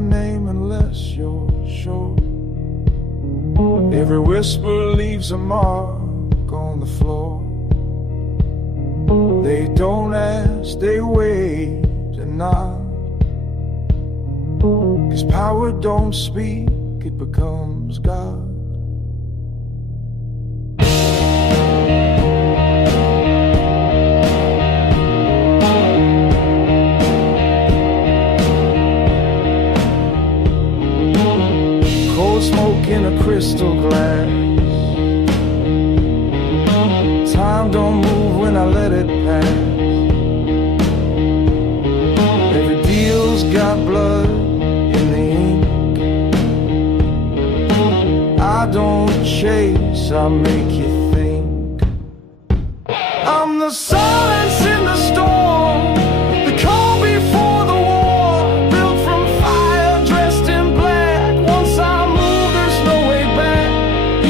name unless you're sure. Every whisper leaves a mark on the floor. They don't ask, they wait and nod. 'Cause power don't speak, it becomes God. Cold smoke in a crystal glass. Time don't move when I let it pass. Every deal's got blood in the ink. I don't chase, I make you think. I'm the silence in the storm, the calm before the war. Built from fire, dressed in black. Once I move, there's no way back.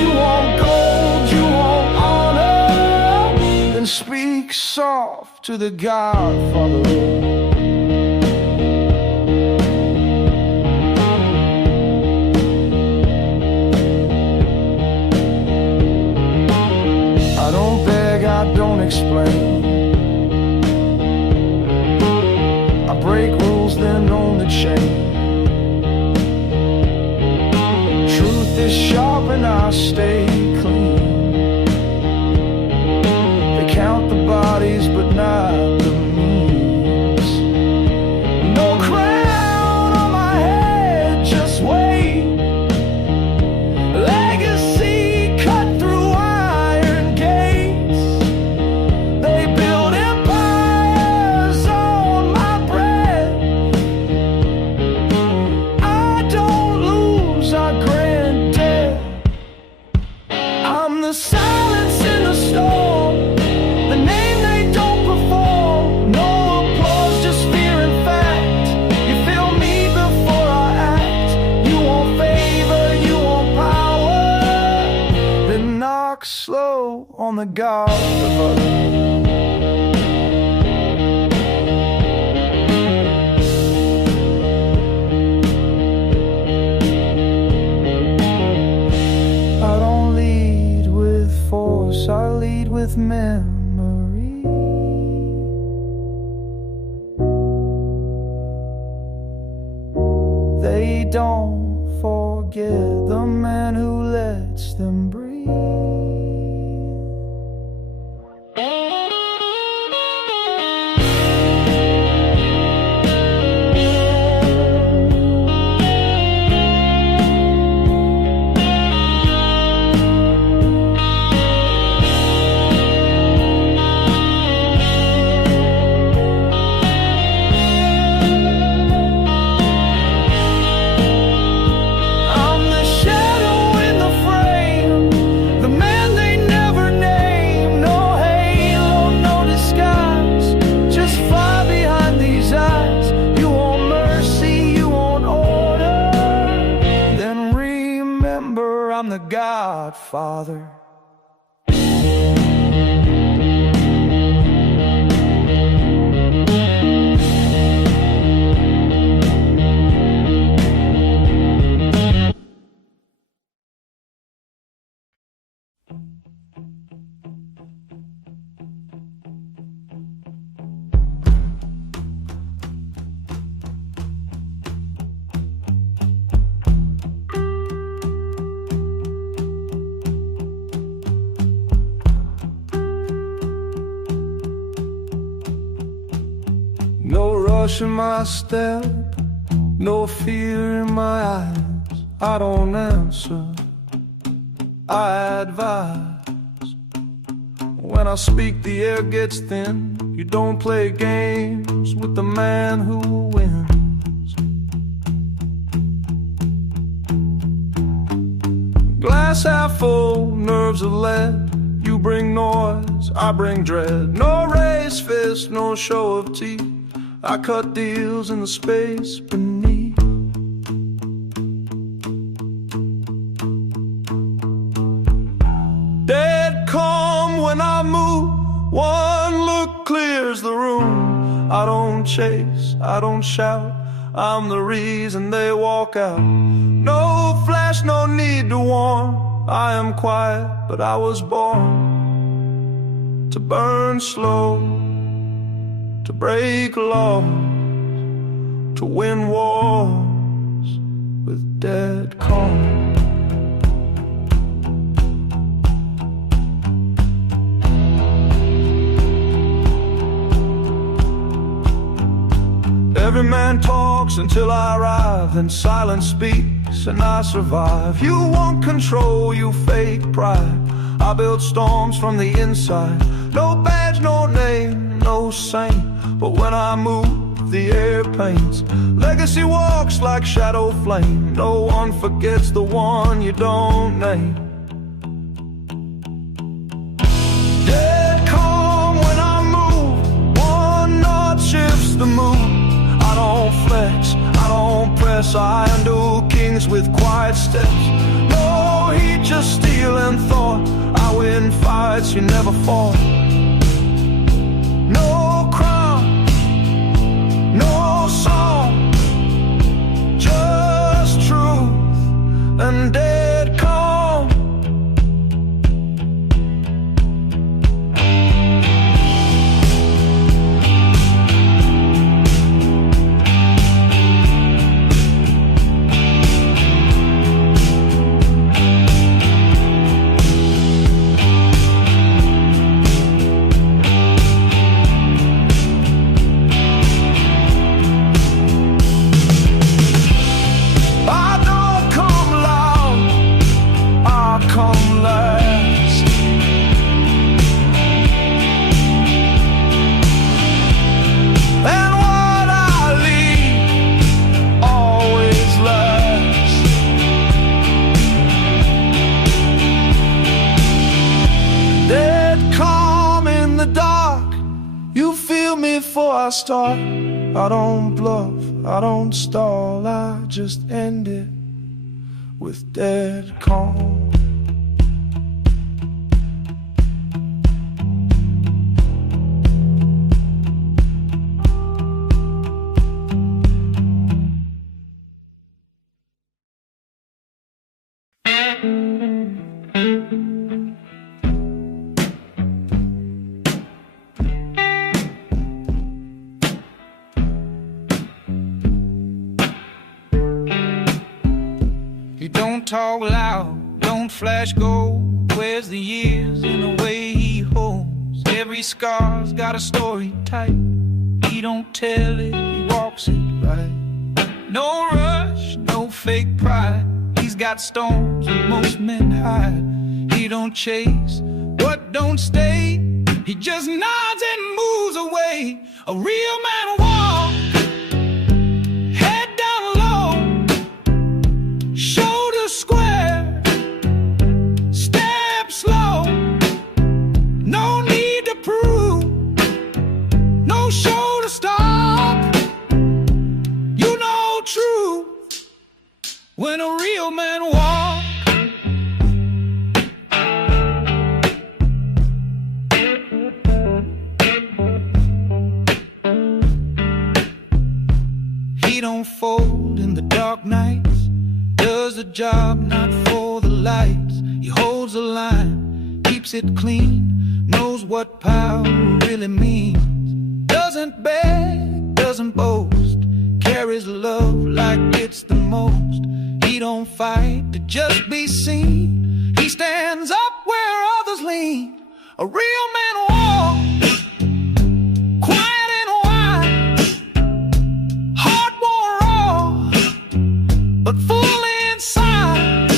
You want gold, you want honor, then speak soft to the Godfather. I don't explain. I break rules, then own the chain. Truth is sharp and I stay clean. They count the bodies but not the means. No crown on my head, just wait. Legacy cut through iron gates. They build empires on my breath. I don't lose, I grant death. I'm the silence in the storm, the name they don't perform. No applause, just fear and fact. You feel me before I act. You want favor, you want power, then knock slow on the Godfather. I don't lead with force, I lead with memory. They don't forget the man who lets them breathe. I'm the shadow in the frame, the man they never name. No halo, no disguise, just fly behind these eyes. You want mercy, you want order, then remember I'm the Godfather. No rush in my step, no fear in my eyes. I don't answer, I advise. When I speak, the air gets thin. You don't play games with the man who wins. Glass half full, nerves of lead. You bring noise, I bring dread. No raised fist, no show of teeth. I cut deals in the space beneath. Dead calm when I move, one look clears the room. I don't chase, I don't shout, I'm the reason they walk out. No flash, no need to warn. I am quiet, but I was born to burn slow, to break laws, to win wars with dead calm. Every man talks until I arrive, then silence speaks and I survive. You want control, you fake pride. I build storms from the inside. No badge, no name, no saint, but when I move, the air paints. Legacy walks like shadow flame. No one forgets the one you don't name. Dead calm when I move. One knot shifts the mood. I don't flex, I don't press. I undo kings with quiet steps. No heat, just steel and thought. I win fights you never fought. No crown, no song, just truth and dead calm. I start, I don't bluff, I don't stall, I just end it with dead calm. Talk loud, don't flash gold. Wears the years in the way he holds. Every scar's got a story tight. He don't tell it, he walks it right. No rush, no fake pride. He's got storms that most men hide. He don't chase what don't stay. He just nods and moves away. A real man walks, head down low, shoulders square, step slow. No need to prove, no show to stop. You know truth when a real man walks. He don't fold in the dark nights, does the job not for the lights. He holds the line, keeps it clean, knows what power really means. Doesn't beg, doesn't boast, carries love like it's the most. He don't fight to just be seen, he stands up where others lean. A real man walks, quiet and wide, heart won't raw, but full inside.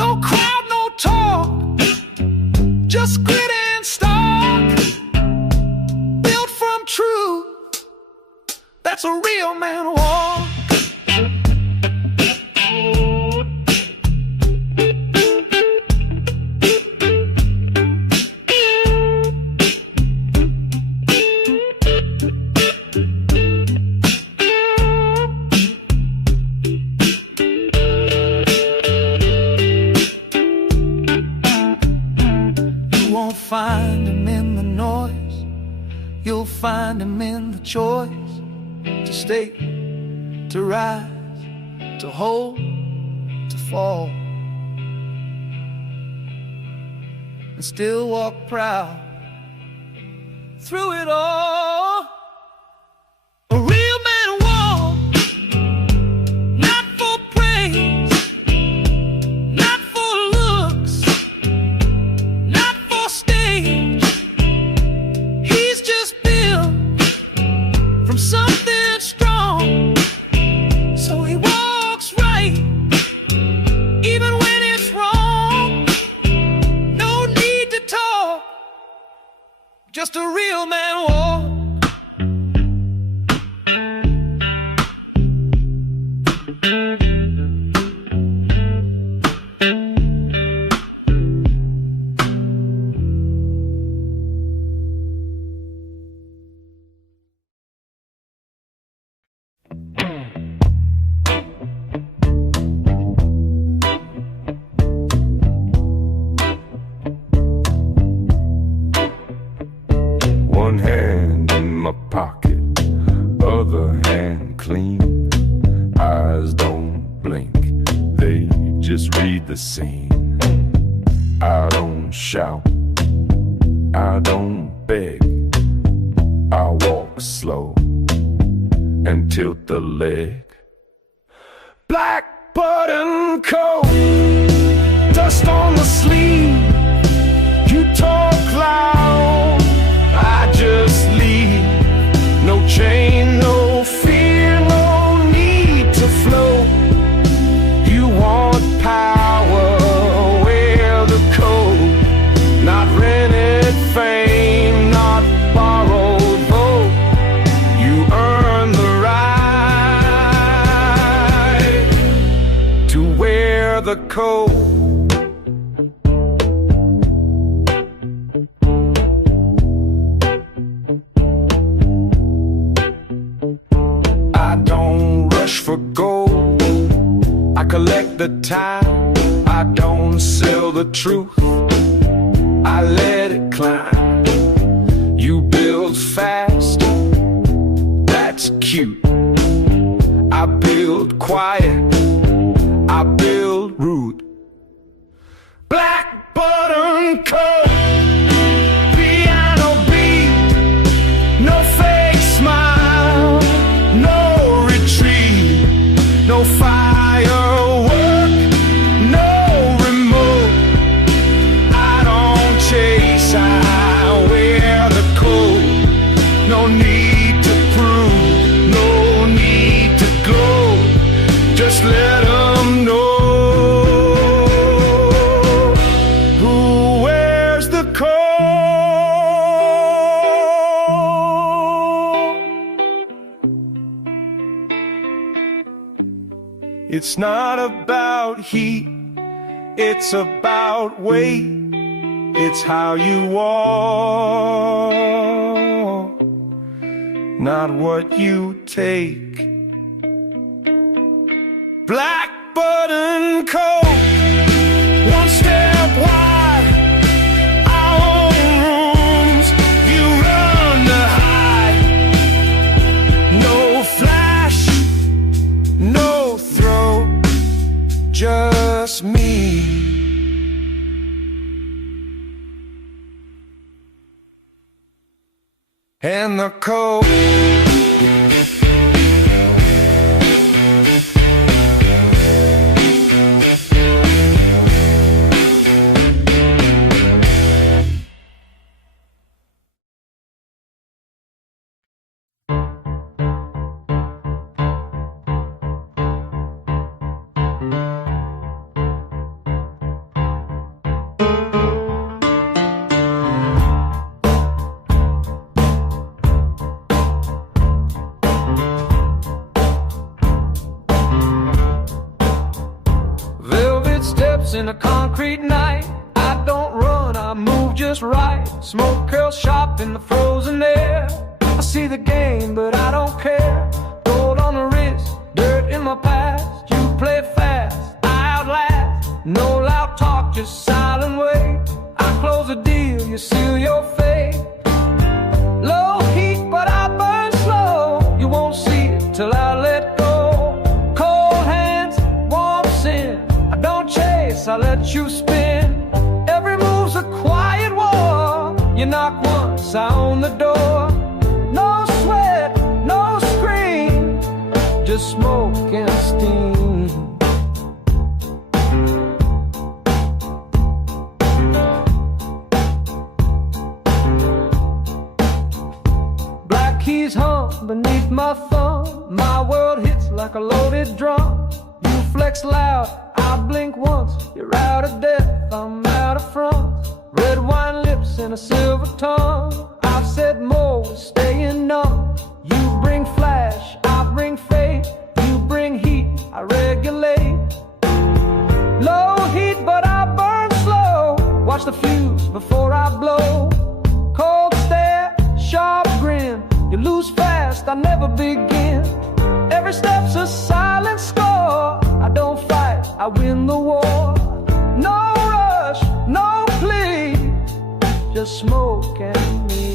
No crowd, no talk, just grit and stalk. Built from truth, that's a real man walk. Find him in the noise, you'll find him in the choice to stay to rise, to hold, to fall, and still walk proud through it all. A real man walks, not for praise, not for looks, not for stage. He's just built from something strong, so he walks right, even when it's wrong. No need to talk, just a real man walk. One hand in my pocket, other hand clean. Eyes don't blink, they just read the scene. I don't shout, I don't beg, I walk slow and tilt the leg. Black button coat, dust on the sleeve. You talk loud, I just leave. No chain, no fear, no need to float. You want power, wear the coat. Not rented fame, not borrowed vote. You earn the right to wear the coat. For gold, I collect the time. I don't sell the truth, I let it climb. You build fast, that's cute. I build quiet, I build rude. Black button coat, piano beat, no fake smile, no retreat, no firework, no remote. I don't chase, I wear the coat. No need to prove, no need to glow. Just let them know who wears the coat. It's not about heat, it's about weight. It's how you walk, not what you take. Black button coat, one step wide, our own rooms, you run to hide. No flash, no throw, just me. And the coat. In a concrete night, I don't run, I move just right. Smoke curls sharp in the frozen air. I see the game, but I don't care. Gold on the wrist, dirt in my past. You play fast, I outlast. No loud talk, just silent wait. I close a deal, you seal your fate. Low heat, but I burn slow. You won't see it till I let go. chance, I let you spin. Every move's a quiet war. You knock once, I own the door. No sweat, no scream, just smoke and steam. Black keys hum beneath my thumb. My world hits like a loaded drum. You flex loud, I blink once. You're out of depth, I'm out of front. Red wine lips and a silver tongue. I've said more, we're staying numb. You bring flash, I bring fate. You bring heat, I regulate. Low heat, but I burn slow. Watch the fuse before I blow. Cold stare, sharp grin. You lose fast, I never begin. Every step's a silent score. I don't fight, I win the war. No rush, no plea, just smoke and me.